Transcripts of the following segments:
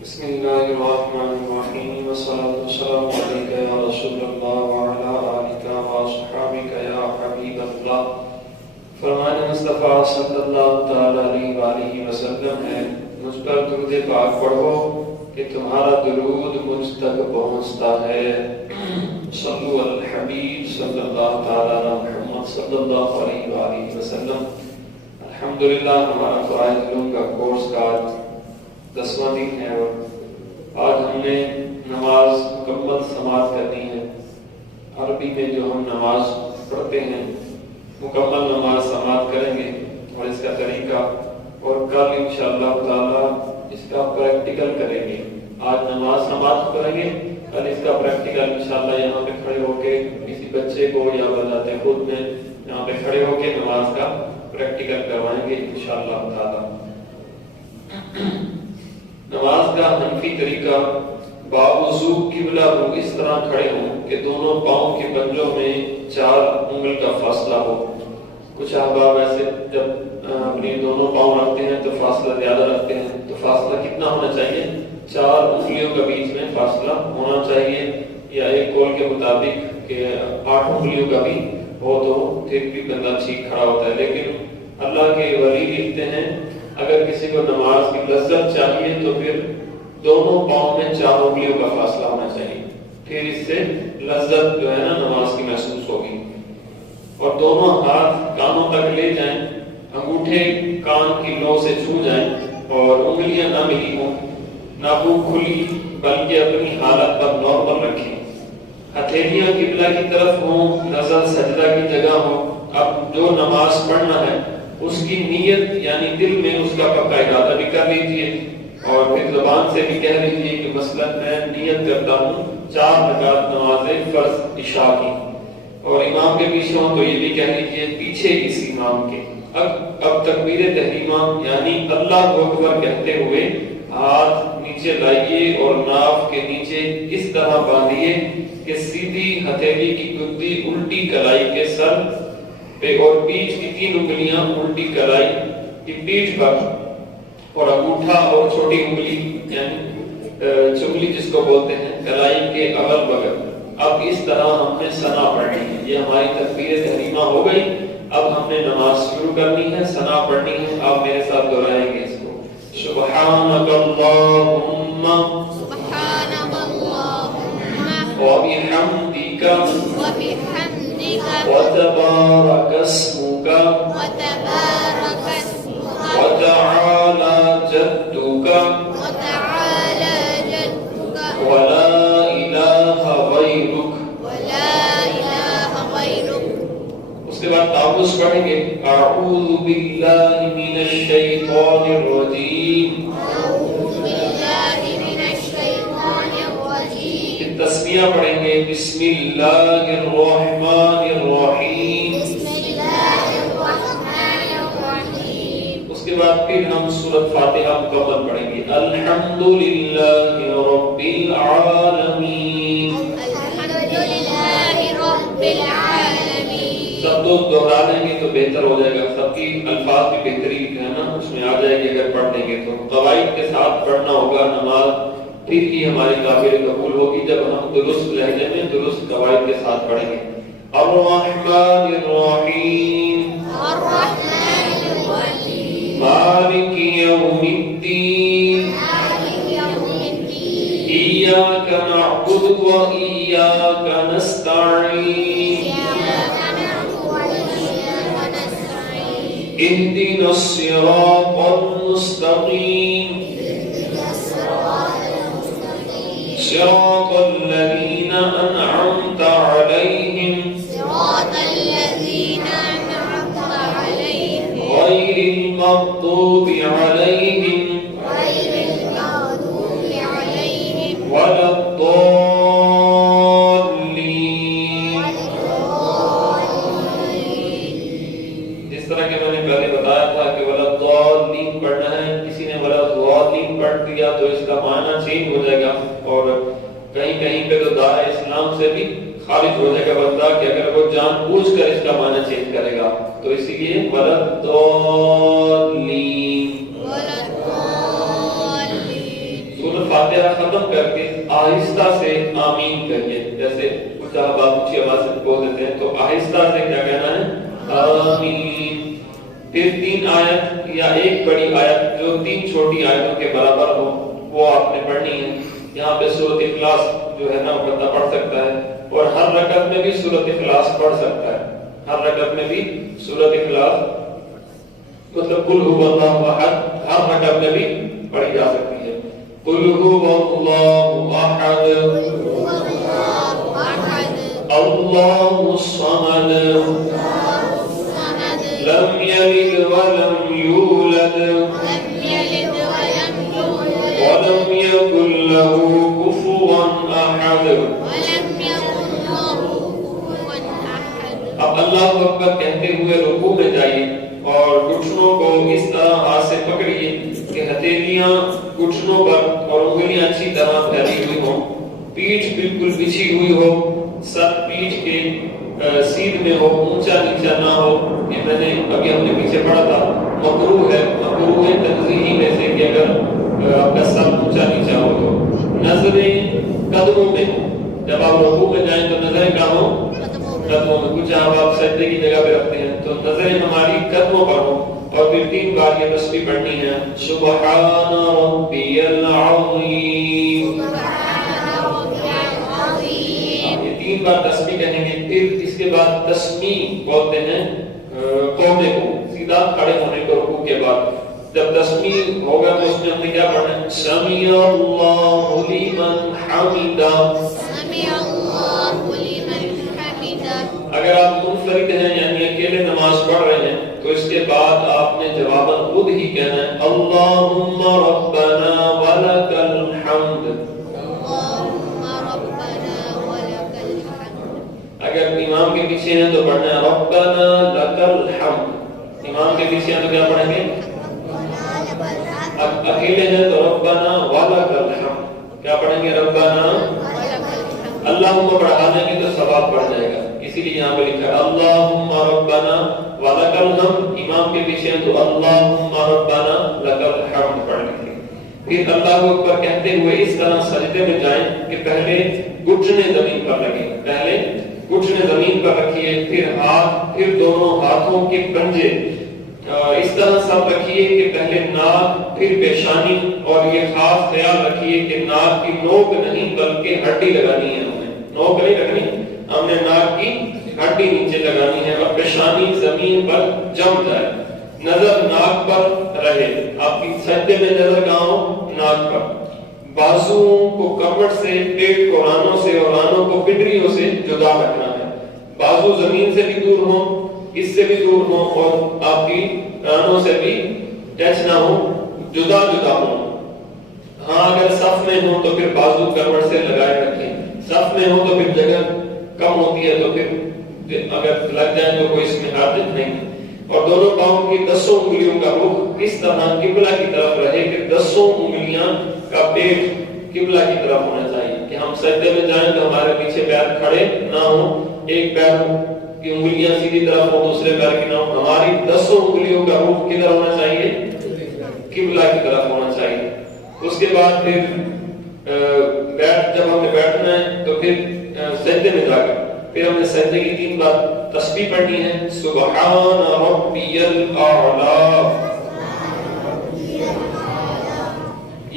بسم الله الرحمن الرحيم والصلاة والسلام عليك يا رسول الله وعلى آلك وأصحابك يا حبيب الله. فرمان مصطفیٰ صلی اللہ تعالیٰ علیہ وآلہ وسلم ہے، مجھ پر درود پاک پڑھو کہ تمہارا درود مجھ تک پہنچتا ہے. صلو علی الحبیب صلی اللہ تعالیٰ علی محمد صلی اللہ علیہ وآلہ وسلم. الحمدللہ ہمارا فرائض علوم کا کورس کا 10واں دن ہے اور آج ہم نے نماز مکمل سماعت کرنی ہے. عربی میں جو ہم نماز پڑھتے ہیں مکمل نماز سماعت کریں گے اور اس کا طریقہ، اور کل انشاءاللہ تعالی اس کا پریکٹیکل کریں گے. آج نماز سماعت کریں گے، کل اس کا پریکٹیکل انشاءاللہ یہاں پہ کھڑے ہو کے کسی بچے کو یا بجاتے خود میں یہاں پہ کھڑے ہو کے نماز کا پریکٹیکل کروائیں گے انشاءاللہ تعالی. نماز کا حنفی طریقہ، باوضو قبلہ کو اس طرح کھڑے ہوں کہ دونوں پاؤں کے پنجوں میں 4 انگل کا فاصلہ ہو. کچھ احباب ایسے جب اپنی دونوں پاؤں رکھتے ہیں تو فاصلہ زیادہ رکھتے ہیں، تو فاصلہ کتنا ہونا چاہیے؟ 4 انگلیوں کے بیچ میں فاصلہ ہونا چاہیے، یا ایک قول کے مطابق کہ 8 انگلیوں کا بھی ہو تو پھر بھی بندہ ٹھیک کھڑا ہوتا ہے. لیکن اللہ کے ولی لکھتے ہیں اگر کسی کو نماز کی لذت چاہیے تو پھر دونوں پاؤں میں 4 انگلیوں کا فاصلہ ہونا چاہیے، پھر اس سے لذت جو ہے نا نماز کی محسوس ہوگی. اور دونوں ہاتھ کانوں تک لے جائیں، انگوٹھے کان کی لو سے چھو جائیں اور انگلیاں نہ ملی ہوں، ناخن کھلی بلکہ اپنی حالت پر نارمل رکھیں. ہتھیلیاں قبلہ کی طرف ہوں، نظر سجدہ کی جگہ ہو. اب جو نماز پڑھنا ہے اس کی نیت یعنی دل میں اس کا پکا ارادہ بھی کر لیجیے، اور پھر زبان سے بھی کہہ لیجیے کہ مثلا میں نیت کرتا ہوں 4 رکعت نماز فرض عشاء کی، اور امام کے پیچھے ہوں تو یہ بھی کہہ لیجیے پیچھے اس امام کے. اب تکبیر تحریمہ یعنی اللہ اکبر کہتے ہوئے ہاتھ نیچے لائیے اور ناف کے نیچے اس طرح باندھیے کہ سیدھی ہتھیلی کی گدی الٹی کلائی کے سر پہ اور بیچ کی 3 انگلیاں الٹی کلائی کی پیٹھ پر، اور انگوٹھا اور چھوٹی انگلی یعنی چنگلی جس کو بولتے ہیں کلائی کے اگل بغل. اب اس طرح ہم نے ثنا پڑھنی ہے. یہ ہماری تکبیر تحریمہ ہو گئی. اب ہم نے نماز شروع کرنی ہے، ثنا پڑھنی ہے. آپ میرے ساتھ دہرائیں گے اس کو. سبحانک اللہم وبحمدک وتبارک اسمک وتعالی جدک ولا الہ غیرک. اس کے بعد تعوذ پڑھیں گے. اعوذ باللہ من الشیطان الرجیم. تسمیہ پڑھیں گے. بسم اللہ الرحمن الرحیم. اس کے بعد پھر ہم سورۃ فاتحہ مکمل پڑھیں گے. الحمدللہ رب العالمین. سب دوست دہرا لیں گے تو بہتر ہو جائے گا. سب کی الفاظ بھی بہترین ہے نا اس میں آ جائے گی اگر پڑھ لیں گے تو. قواعد کے ساتھ پڑھنا ہوگا نماز، پھر ہی ہماری قابل قبول ہوگی جب ہم درست لہجے میں درست قواعد کے ساتھ پڑھیں گے. الرحمن الرحیم مالک یوم الدین ایاک نعبد و ایاک نستعین اهدنا الصراط المستقیم صراط الذين أنعمت عليهم غير المغضوب عليهم ولا الضالين. جس طرح کہ میں نے پہلے بتایا تھا کہ ولا الضالين پڑھنا ہے، کسی نے ولا الضالين پڑھ دیا تو اس کا معنی چینج ہو جائے گا، اور کہیں کہیں پہ تو دائرہ اسلام سے بھی خارج ہو جائے گا بندہ کہ اگر وہ جان بوجھ کر اس کا معنی چینج کرے گا. تو اسی لیے وَلَضَّالِّينَ. سورۃ پھر 3 آیت یا ایک بڑی آیت جو 3 چھوٹی آیتوں کے برابر ہو وہ آپ نے پڑھنی ہے. یہاں پہ سورۃ اخلاص جو ہے نا وہ بندہ پڑھ سکتا ہے اور ہر رکعت میں بھی سورۃ اخلاص پڑھ سکتا ہے. ہر رکعت میں بھی سورۃ اخلاص مطلب قل هو اللہ احد ہر رکعت میں بھی پڑھی جا سکتی ہے. قل هو اللہ احد اللہ الصمد لم يلد ولم يولد ولم يكن له كفوا احد. اب اللہ اکبر کہتے ہوئے رکوع میں جائیے اور گھٹنوں کو اس طرح ہاتھ سے پکڑیے کہ ہتھیلیاں گھٹنوں پر اور انگلیاں اچھی طرح پھیلی ہوئی ہوں. پیٹھ بالکل بچھی ہوئی ہو. سر پیٹھ کے سیدھ میں ہو, اونچا نیچا نہ ہو. یہ میں نے ابھی ہم نے پیچھے پڑھا تھا مکروہ ہے تنزیہی میں سے کہ اگر آپ کا سر اونچا نیچا ہو تو. نظریں قدموں میں ہو. جب آپ رکوع میں جائیں تو نظریں کہاں ہو؟ قدموں میں. کچھ آپ سجدے کی جگہ پہ رکھتے ہیں تو نظریں ہماری قدموں پر ہو. اور پھر 3 بار یہ تسبیح پڑھنی ہے سبحان ربی العظیم. یہ 3 بار تسبیح کہیں گے. پھر اس کے بعد تسمیع بولتے ہیں قومے کو سیدھا کھڑے ہونے کو رکوع کے بعد. جب تسمیع ہوگا تو اس میں ہم نے کیا پڑھنا ہے؟ سمیع اللہ لمن حمدہ. اگر آپ منفرد ہیں یعنی اکیلے نماز پڑھ رہے ہیں تو اس کے بعد آپ نے جواباً خود ہی کہنا ہے اللہم ربنا ولک الحمد. اگر امام کے پیچھے ہیں تو پڑھنا ہے ربنا لک الحمد. امام کے پیچھے ہیں تو کیا پڑھیں گے؟ اکیلے ہیں تو ربنا ولک الحمد. کیا پڑھیں گے؟ ربنا. اللہم پڑھا دیں گے تو ثواب بڑھ جائے گا, اسی لیے یہاں پہ لکھا ہے اللہم ربنا ولک الحمد. امام کے پیچھے ہیں تو اللہم ربنا لک الحمد پڑھ لیں. پھر اللہ اکبر کہتے ہوئے اس طرح سجدے میں جائیں کہ پہلے گھٹنے زمین پر لگیں. پہلے گھٹنے زمین پر رکھیے, پھر دونوں ہاتھوں کے پنجے اس طرح سب رکھیے کہ پہلے ناک پھر پیشانی. اور یہ خاص خیال رکھیے کہ ناک کی نوک نہیں بلکہ ہڈی لگانی ہے. ہمیں نوک نہیں رکھنی, ہم نے ناک کی ہڈی نیچے لگانی ہے اور پیشانی زمین پر جم جائے. نظر ناک پر رہے. آپ کی سجدے میں نظر کہاں ہو؟ ناک پر. بازوؤں کو کمر سے, پیٹ کو رانوں سے اور رانوں کو پنڈلیوں سے جدا رکھنا ہے. بازو زمین سے بھی دور ہوں, اس سے بھی دور ہوں اور آپ کی رانوں سے بھی ٹچ نہ ہو, جدا جدا ہوں. ہاں اگر صف میں ہوں تو پھر بازو کمر سے لگائے رکھیں. صف میں ہوں تو پھر جگہ کم ہوتی ہے تو پھر اگر لگ جائے تو کوئی اس میں حاجت نہیں. اور دونوں پاؤں کی 10 انگلیوں کا رخ اس طرح قبلہ کی طرف رہے کہ 10 انگلیاں کا پیٹ قبلہ کی طرف ہونا چاہیے. کہ ہم سجدے میں جائیں تو ہمارے پیچھے پیر کھڑے نہ ہوں, ایک پیر کی انگلیاں سیدھی طرف ہو, دوسرے پیر کی نہ ہو. ہماری 10 انگلیوں کا رخ کدھر ہونا چاہیے؟ قبلہ کی طرف ہونا چاہیے. اس کے بعد پھر جب ہم نے بیٹھنا ہے تو پھر سجدے میں جا کر پھر ہم نے سجدے کی 3 بار تسبیح پڑھنی ہے سبحان ربی الاعلی.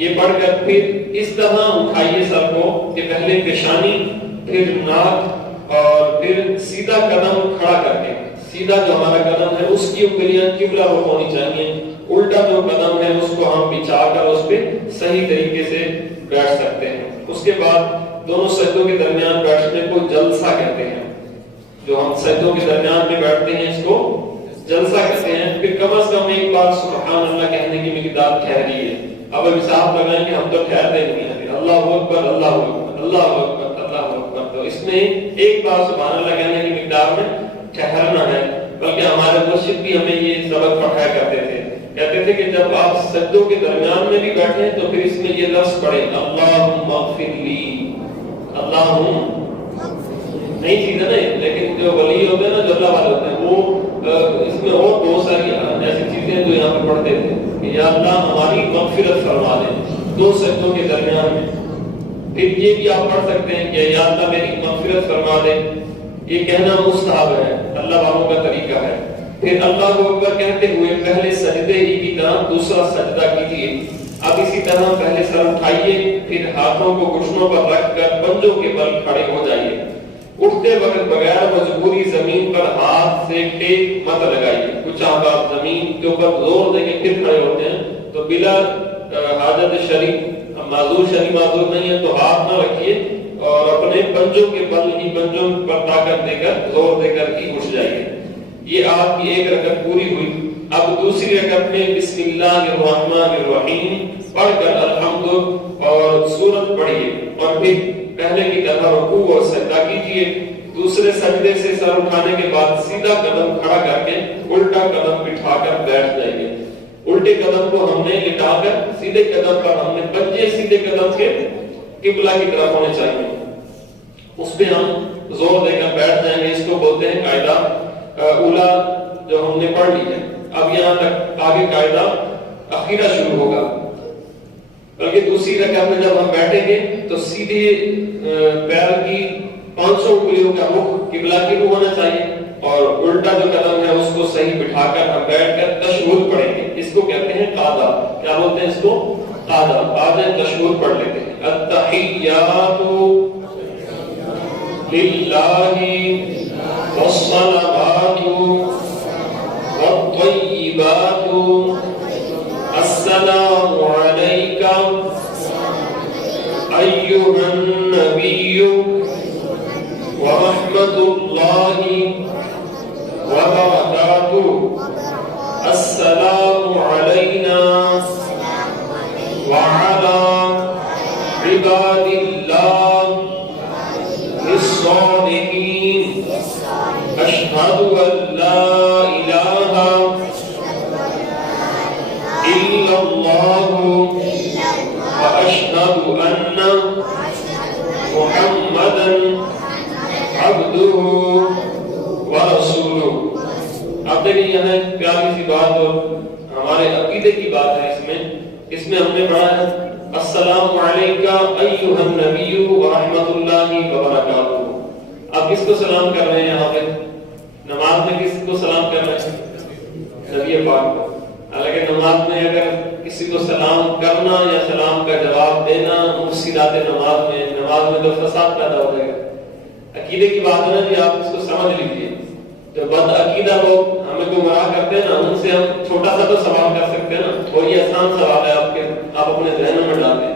یہ پڑھ کر پھر اس طرح اٹھائیے سر کو کہ پہلے پیشانی پھر ناک اور پھر سیدھا قدم کھڑا کر کے. سیدھا جو ہمارا قدم ہے اس کی انگلیاں قبلہ رخ ہونی چاہیے. الٹا جو قدم ہے اس کو ہم بچھا کر اس پہ صحیح طریقے سے بیٹھ سکتے ہیں. اس کے بعد دونوں سجدوں کے درمیان بیٹھنے کو جلسہ کہتے ہیں. جو ہم سجدوں کے درمیان میں بیٹھتے ہیں اس کو جلسہ کہتے ہیں. پھر کم از کم ایک بار سبحان اللہ کہنے کی مقدار ٹھہری ہے. اب حساب لگائیں کہ ہم تو ٹھہرتے نہیں ہیں. اللہ اکبر اللہ اکبر اللہ اکبر اللہ اکبر. تو اس میں ایک بار سبحان اللہ کہنے کی مقدار میں ٹھہرنا ہے. بلکہ ہمارے مرشد بھی ہمیں یہ سبق پڑھایا کرتے تھے. کہتے تھے کہ جب آپ سجدوں کے درمیان میں بھی بیٹھیں تو پھر اس میں یہ لفظ پڑھیں اللہم اغفر لی. اللہم نئی چیز ہے نا, لیکن جو ولی ہوتے ہیں نا, جو اللہ والے ہوتے ہیں, وہ اس میں اور بہت ساری ایسی چیزیں جو یہاں پہ پڑھتے تھے کہ یا اللہ ہماری مغفرت فرما دے 2 سجدوں کے درمیان میں. پھر یہ بھی آپ پڑھ سکتے ہیں کہ یا اللہ میری مغفرت فرما دے. یہ کہنا مستحب ہے, اللہ والوں کا طریقہ ہے. پھر اللہ کو اکبر کہتے ہوئے پہلے سجدے ہی کی طرح دوسرا سجدہ کیجیے. اب اسی طرح پہلے سر اٹھائیے، پھر ہاتھوں کو گھٹنوں پر رکھ کر پنجوں کے بل کھڑے ہو جائیے. اٹھتے وقت بغیر مجبوری زمین پر ہاتھ سے ٹیک مت لگائیے. کچھ احباب زمین کے اوپر زور دے کے پھر کھڑے ہوتے ہیں، تو بلا حاجت شریف معذور نہیں ہے تو ہاتھ نہ رکھیے اور اپنے پنجوں کے بل ہی پنجوں پر طاقت دے کر زور دے کر ہی اٹھ جائیے. یہ آپ کی ایک رکعت پوری ہوئی. اب دوسری رکعت میں بسم اللہ الرحمن الرحیم پڑھ کر الحمد اور سورت پڑھیے اور پھر پہلے کی طرح رکوع اور سجدہ کیجیے. دوسرے سجدے سے سر اٹھانے کے بعد سیدھا قدم کھڑا کر کے الٹا قدم بٹھا کر بیٹھ جائیے. الٹے قدم کو ہم نے لٹا کر سیدھے قدم پر ہم نے پنجے سیدھے قدم کے قبلہ کی طرف ہونے چاہیے. اس پہ ہم زور دے کر بیٹھ جائیں گے. اس کو بولتے ہیں قاعدہ اولا جو ہم نے پڑھ لی ہے. اب یہاں تک آگے قاعدہ اخیرہ شروع ہوگا. بلکہ دوسری رکعت میں جب ہم بیٹھیں گے تو سیدھے پیر کی 500 انگلیوں کا رخ قبلہ کی طرف ہونا چاہیے اور الٹا جو قدم ہے اس کو صحیح بٹھا کر ہم بیٹھ کر تشہد پڑھیں گے. اس کو کہتے ہیں قاعدہ. کیا بولتے ہیں اس کو؟ قاعدہ. آج تشہد پڑھ لیتے ہیں. التحیات للہ والصلوات والطیبات السلام علیک ایھا النبی ورحمۃ اللہ وبرکاتہ السلام علینا وعلی عباد اللہ الصالحین اشہد ان لا الہ الا اللہ واشہد ان محمدا عبدہ ورسولہ. اب دیکھیں یہاں پیاری سی بات اور ہمارے عقیدے کی بات ہے. اس میں ہم نے پڑھا ہے السلام علیکہ ایھا النبی ورحمۃ اللہ وبرکاتہ. آپ کس کو سلام کر رہے ہیں؟ یہاں پہ نماز میں کس کو سلام کر رہے ہیں؟ نبی پاک کو. حالانکہ نماز میں اگر کسی کو سلام کرنا یا سلام کا جواب دینا مفسدات نماز میں تو فساد پیدا ہو جائے گا. عقیدے کی بات ہے نا جی، آپ اس کو سمجھ لیجیے. جو بد عقیدہ لوگ ہمیں گمراہ کرتے ہیں نا، ان سے ہم چھوٹا سا تو سوال کر سکتے ہیں نا. اور یہ آسان سوال ہے آپ اپنے ذہنوں میں ڈالیں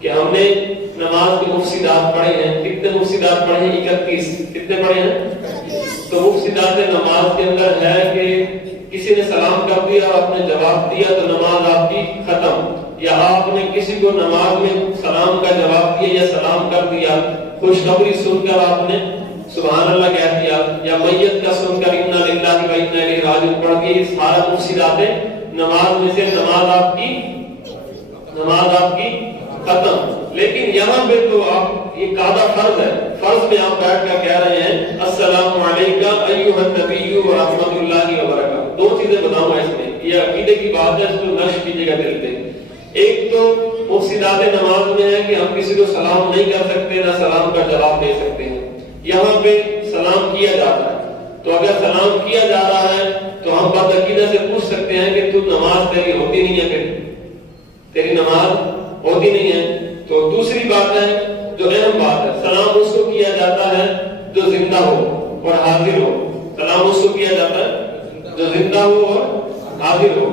کہ ہم نے نماز کے مفسدات پڑھے ہیں. کتنے مفسدات پڑھے ہیں؟ 31. کتنے پڑھے ہیں؟ تو مفسدات نماز کے اندر ہے کہ کسی نے سلام کر دیا اور آپ نے جواب دیا تو نماز آپ کی ختم. یا آپ نے کسی کو نماز میں سلام کا جواب دیا یا سلام کر دیا، خوشخبری سن کر آپ نے سبحان اللہ کہہ دیا، یا میت کا سن کر انا للہ و انا الیہ راجعون پڑھ دی. یہ سارا مفسدات نماز میں سے نماز آپ کی ختم. لیکن یہاں پہ تو آپ یہ قاعدہ فرض ہے. فرض میں آپ بیٹھ کر کہہ رہے ہیں السلام علیکہ ایھا النبی ورحمۃ اللہ وبرکاتہ. دو چیزیں بتاؤں گا اس میں. یہ عقیدے کی بات ہے، اس کو نشر کیجیے گا دل پہ. ایک تو مفسدات نماز میں ہے کہ ہم کسی کو سلام نہیں کر سکتے، نہ سلام کا جواب دے سکتے ہیں. یہاں پہ سلام کیا جاتا ہے تو اگر سلام کیا جا رہا ہے تو ہم بد عقیدہ سے پوچھ سکتے ہیں کہ تو نماز تیری ہوتی نہیں ہے، پھر تیری نماز ہوتی نہیں ہے. تو دوسری بات ہے جو اہم بات ہے، سلام اس کو کیا جاتا ہے جو زندہ ہو اور حاضر ہو. سلام اس کو کیا جاتا ہے جو زندہ ہو اور حاضر ہو.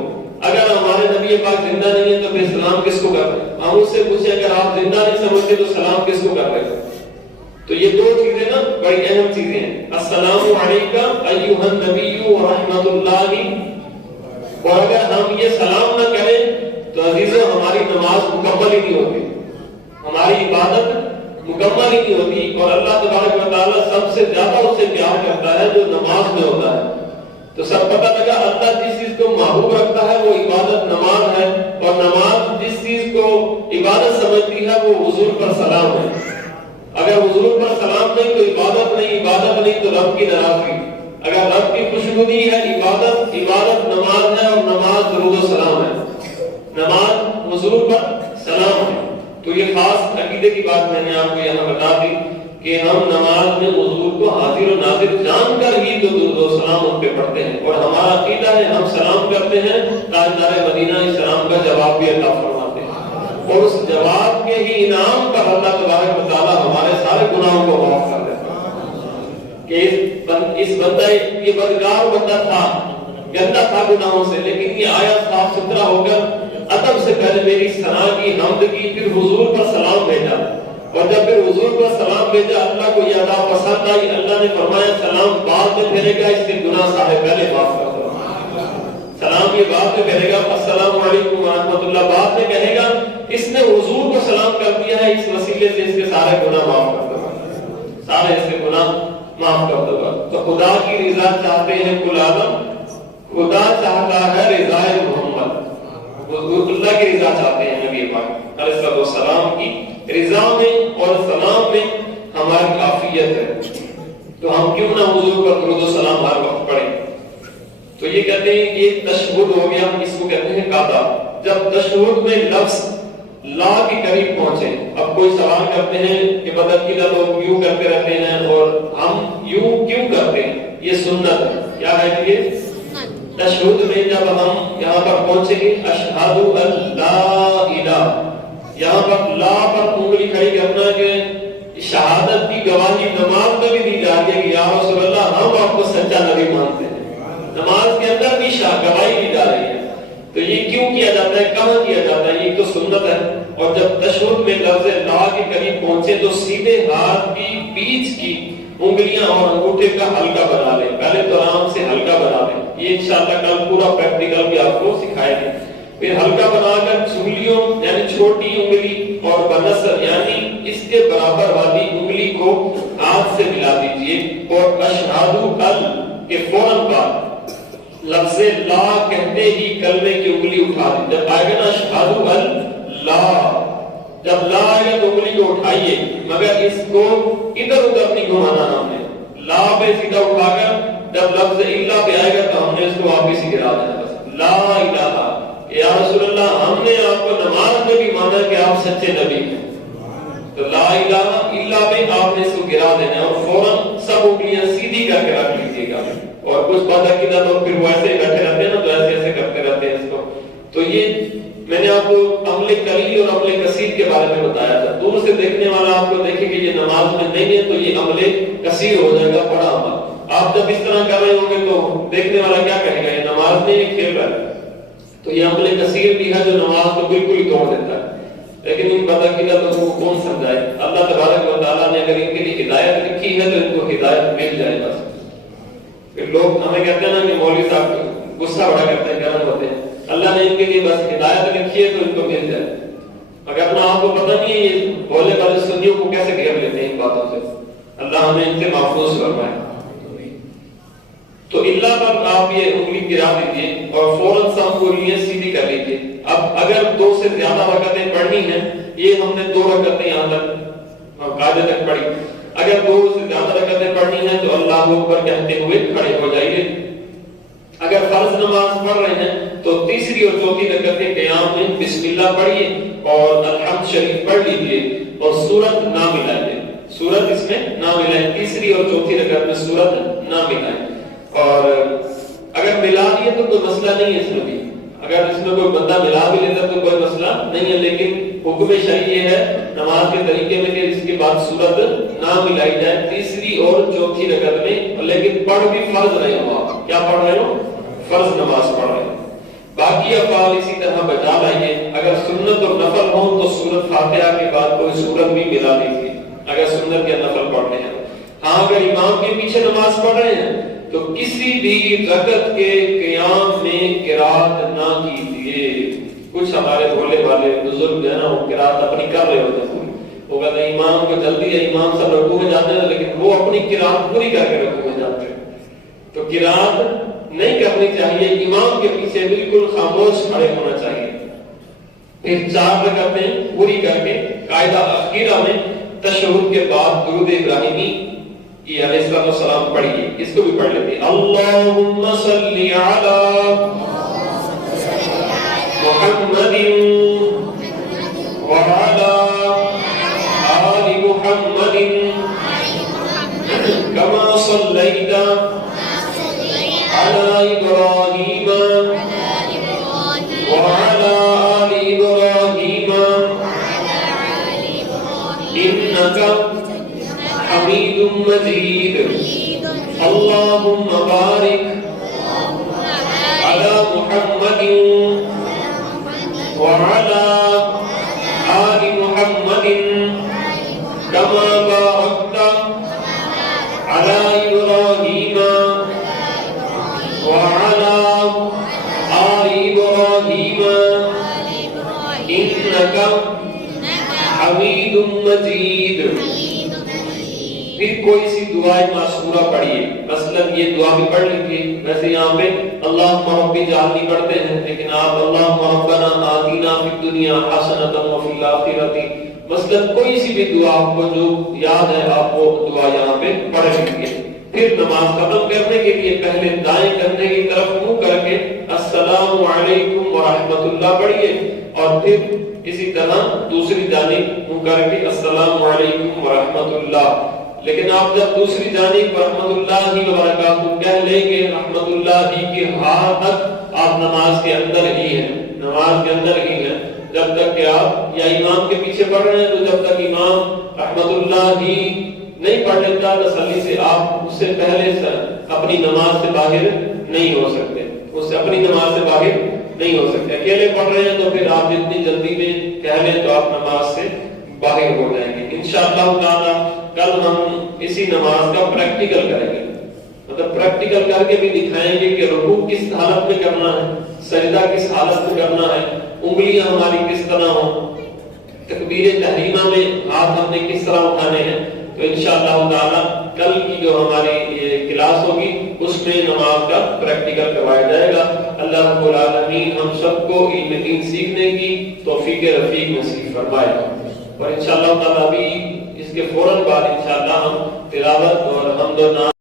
اگر ہمارے نبی پاک زندہ نہیں ہے تو پھر سلام کس کو کر رہے ہیں؟ ہم اس سے پوچھیں اگر آپ زندہ نہیں سمجھتے تو سلام کس کو کر رہے ہیں؟ تو یہ دو چیزیں نا بڑی اہم چیزیں ہیں. السلام علیکہ ایھا النبی ورحمۃ اللہ. اور اگر ہم یہ سلام نہ کریں تو عزیزوں ہماری نماز مکمل ہی نہیں ہوتی، ہماری عبادت مکمل ہی نہیں ہوتی. اور اللہ تبارک و تعالیٰ سب سے زیادہ اسے پیار کرتا ہے جو نماز میں ہوتا ہے. تو سب پتہ لگا اللہ جس چیز کو محبوب رکھتا ہے وہ عبادت نماز ہے، اور نماز جس چیز کو عبادت سمجھتی ہے وہ حضور پر سلام ہے. اگر حضور پر سلام نہیں تو عبادت نہیں تو رب کی ناراضگی. اگر رب کی خوشنودی ہے عبادت نماز ہے، اور نماز درود و سلام ہے. نماز حضور پر سلام ہے. تو یہ خاص عقیدے کی بات میں نے آپ کو یہاں بتا دی کہ ہم نماز میں حضور کو حاضر و ناظر جان کر ہی تو درود و سلام ان پہ پڑھتے ہیں، اور ہمارا عقیدہ ہے ہم سلام کرتے ہیں تاجدار مدینہ اس سلام کا جواب بھی عطا فرماتے ہیں، اور اس جواب کے ہی انعام پر اللہ تبارک و تعالیٰ ہمارے سارے گناہوں کو معاف کر دیتا ہے کہ اس بندہ یہ بدکار بندہ تھا، گندا تھا گناہوں سے، لیکن یہ آیا صاف ستھرا ہو کر ادب سے پہلے میری ثنا کی، حمد کی، پھر حضور پر سلام بھیجا، اور جب پھر حضور پر سلام بھیجا اللہ کو یہ ادا پسند آئی، اللہ نے فرمایا سلام بعد میں پھیرے گا، اس کے گناہ سارے پہلے معاف کر دو، سلام یہ بعد میں پھیرے گا، السلام علیکم ورحمۃ اللہ بعد میں کہے گا، اس نے حضور کو سلام کر دیا ہے، اس وسیلے سے اس کے سارے گناہ معاف کر دو، سارے اس کے گناہ معاف کر دو۔ تو خدا کی رضا چاہتے ہیں کل عالم، خدا چاہتا ہے رضائے محمد، اللہ کی رضا چاہتے ہیں نبی پاک علیہ السلام کی رضا میں اور سلام میں ہماری عافیت ہے، تو ہم کیوں نہ حضور پر درود و سلام ہر وقت پڑھیں۔ تو یہ کہتے ہیں یہ تشہد ہو گیا، اس کو کہتے ہیں قاعدہ۔ جب تشہد میں لفظ لا کے قریب پہنچے، اب کوئی سوال کرتے ہیں کہ بدعقیدہ لوگ یوں کرتے رہتے ہیں اور ہم یوں کیوں کرتے ہیں، یہ سنت ہے، کیا ہے یہ تشہد میں جب ہم یہاں پر پہنچیں گے اشہد ان لا الہ، یہاں پر لا پر انگلی کھڑی کرنا کہ شہادت کی گواہی نماز میں بھی دی جا رہی ہے کہ یا رسول اللہ ہم آپ کو سچا نبی مانتے ہیں، نماز کے اندر بھی گواہی دی جا رہی ہے، تو یہ کیوں کیا جاتا ہے، کہاں کیا جاتا ہے، یہ تو سنت ہے۔ اور جب تشہد میں لفظ لا کے قریب پہنچے تو سیدھے ہاتھ کی بیچ کی انگلیاں اور انگوٹھے کا ہلکا بنا لیں، پہلے تو آرام سے ہلکا بنا لیں، یہ انشاءاللہ کل پورا پریکٹیکل بھی آپ کو سکھائے گے۔ پھر ہلکا بنا کر چونگلیوں یعنی چھوٹی انگلی اور بنصر یعنی اس کے برابر والی انگلی کو ہاتھ سے ملا دیجئے، اور اشہد ان کے فوراً بعد لفظ لا کہتے ہی کلمے کی انگلی اٹھا دی، جب آئے گا نا اشہد ان لا، جب لا آئے گا تو انگلی کو اٹھائیے، مگر اس کو ادھر ادھر نہیں گھمانا، ہم نے لا پہ سیدھا اٹھا کر جب لفظ الا پہ آئے گا تو ہم نے اس کو واپس ہی گرا دینا، بس لا الہ یا رسول اللہ ہم نے آپ کو نماز میں بھی مانا کہ آپ سچے نبی ہیں، تو لا الہ الا پہ آپ نے اس کو گرا دینا اور فوراً سب انگلیاں سیدھی کر کے رکھ لیجیے گا، اور کچھ بدعقیدہ لوگ پھر وہ ایسے بیٹھے رہتے ہیں نا، تو ایسے ایسے کرتے رہتے ہیں اس کو۔ تو یہ میں نے آپ کو عمل قلیل اور عمل کثیر کے بارے میں بتایا تھا، دور سے دیکھنے والا آپ کو دیکھے کہ یہ نماز میں نہیں ہے تو یہ عمل کثیر ہو جائے گا، بڑا عمل۔ آپ جب اس طرح کر رہے ہوں گے تو دیکھنے والا کیا کہے گا یہ نماز میں یہ کھیل رہا ہے، تو یہ عمل کثیر بھی ہے جو نماز کو بالکل ہی توڑ دیتا ہے، لیکن ان بدعقیدہ لوگوں کو کون سمجھائے؟ اللہ تبارک و تعالیٰ نے اگر ان کے لیے ہدایت لکھی ہے تو ان کو ہدایت مل جائے گا۔ پھر لوگ ہمیں کہتے ہیں نا کہ مولوی صاحب غصہ بڑا کرتے ہیں، گرم ہوتے ہیں، اللہ نے ان کے لیے بس ہدایت لکھی ہے تو ان کو مل جائے، مگر اپنا آپ کو پتہ نہیں ہے یہ بولنے والے سنیوں کو کیسے گھیر لیتے ہیں ان باتوں سے، اللہ ہمیں ان سے محفوظ فرمائے۔ تو اللہ پر آپ یہ انگلی گرا دیجیے اور فوراً سب انگلیاں سیدھی کر لیجیے۔ اب اگر 2 سے زیادہ رکعتیں پڑھنی ہیں، یہ ہم نے 2 رکعتیں یہاں تک قاعدے تک پڑھی، اگر 2 سے زیادہ رکعتیں پڑھنی ہیں تو اللہ اکبر کہتے ہوئے کھڑے ہو جائیے۔ اگر فرض نماز پڑھ رہے ہیں تو تیسری اور چوتھی رکعتیں قیام میں بسم اللہ پڑھیے اور الحمد شریف پڑھ لیجیے اور سورت نہ ملائیے، سورت اس میں نہ ملائیں، تیسری اور چوتھی رکعت میں سورت نہ ملائیں۔ اور اگر ملا دیے تو کوئی مسئلہ نہیں ہے اس میں بھی، اگر اس میں کوئی بندہ ملا بھی لیتا تو کوئی مسئلہ نہیں ہے، لیکن حکم شرعی یہ ہے نماز کے طریقے میں کہ اس کے بعد سورت نہ ملائی جائے تیسری اور چوتھی رکعت میں، لیکن پڑھ بھی فرض رہے ہو، آپ کیا پڑھ رہے ہو؟ فرض نماز پڑھ رہے ہیں۔ باقی افعال اسی طرح بجا لائیے، اگر سنت اور نفل ہو تو سورت فاتحہ کے بعد کوئی سورت بھی ملا لیجیے اگر سنت یا نفل پڑھنے ہیں۔ ہاں اگر امام کے پیچھے نماز پڑھ رہے ہیں تو کسی بھی رکعت کے قیام میں قرات نہ کیجیے۔ کچھ ہمارے بھولے والے بزرگ جو ہے نا وہ قرات اپنی کر رہے ہوتے ہیں، وہ کہتے ہیں امام کو جلدی ہے، امام سب رکوع میں جاتے ہیں، لیکن وہ اپنی قرات پوری کر کے رکوع میں جاتے ہیں۔ تو قرات نہیں کرنی چاہیے، امام کے پیچھے بالکل خاموش کھڑے ہونا چاہیے۔ پھر 4 رکعتیں پوری کر کے قاعدہ اخیرہ میں تشہد کے بعد درود ابراہیمی یہ علیہ السلام پڑھیے، اس کو بھی پڑھ لیتے ہیں۔ اللہم صلی علی محمد وعلی آل محمد مجيد اللهم بارك على محمد وعلى آل محمد كما باركت على إبراهيم وعلى آل إبراهيم إنك حميد مجيد. پھر کوئی سی دعا معصورہ پڑھیے. مثلا یہ دعا بھی پڑھ لیجیے. ویسے یہاں پہ اللہم رب اجعلنی پڑھتے ہیں، لیکن آپ اللہم ربنا آتنا فی الدنیا حسنۃ وفی الآخرۃ، مثلا کوئی سی بھی دعا آپ کو جو یاد ہے آپ وہ دعا یہاں پہ پڑھ لیجیے. پھر نماز ختم کرنے کے لیے پہلے دائیں کندھے کی طرف منہ کر کے السلام علیکم ورحمۃ اللہ پڑھیے، اور پھر اسی طرح دوسری جانب منہ کر کے السلام علیکم ورحمۃ اللہ. لیکن آپ جب دوسری جانب رحمۃ اللہ وبرکاتہ کہہ لیں گے، رحمۃ اللہ کی ہاں تک آپ نماز کے اندر ہی ہیں، نماز کے اندر ہی ہیں. جب تک کہ آپ یا امام کے پیچھے پڑھ رہے ہیں تو جب تک امام رحمۃ اللہ نہیں پڑھ لیتا تسلی سے آپ اس سے پہلے اپنی نماز سے باہر نہیں ہو سکتے، اس سے اپنی نماز سے باہر نہیں ہو سکتے. اکیلے پڑھ رہے ہیں تو پھر آپ جتنی جلدی میں کہہ لیں تو آپ نماز سے باہر ہو جائیں گے. انشاءاللہ تعالی کل ہم اسی نماز کا پریکٹیکل کریں گے، مطلب پریکٹیکل کر کے بھی دکھائیں گے کہ رکوع کس حالت میں کرنا ہے، سجدہ کس حالت میں کرنا ہے، انگلیاں ہماری کس طرح ہوں، تکبیر تحریمہ میں ہاتھ ہم نے کس طرح اٹھانے ہیں. تو انشاءاللہ تعالی کل کی جو ہماری یہ کلاس ہوگی اس میں نماز کا پریکٹیکل کروایا جائے گا. اللہ رب العالمین ہم سب کو علم دین سیکھنے کی توفیق رفیق نصیب فرمائے. اور انشاءاللہ تعالی ابھی اس کے فوراً بعد انشاءاللہ ہم تلاوت اور حمد و نعت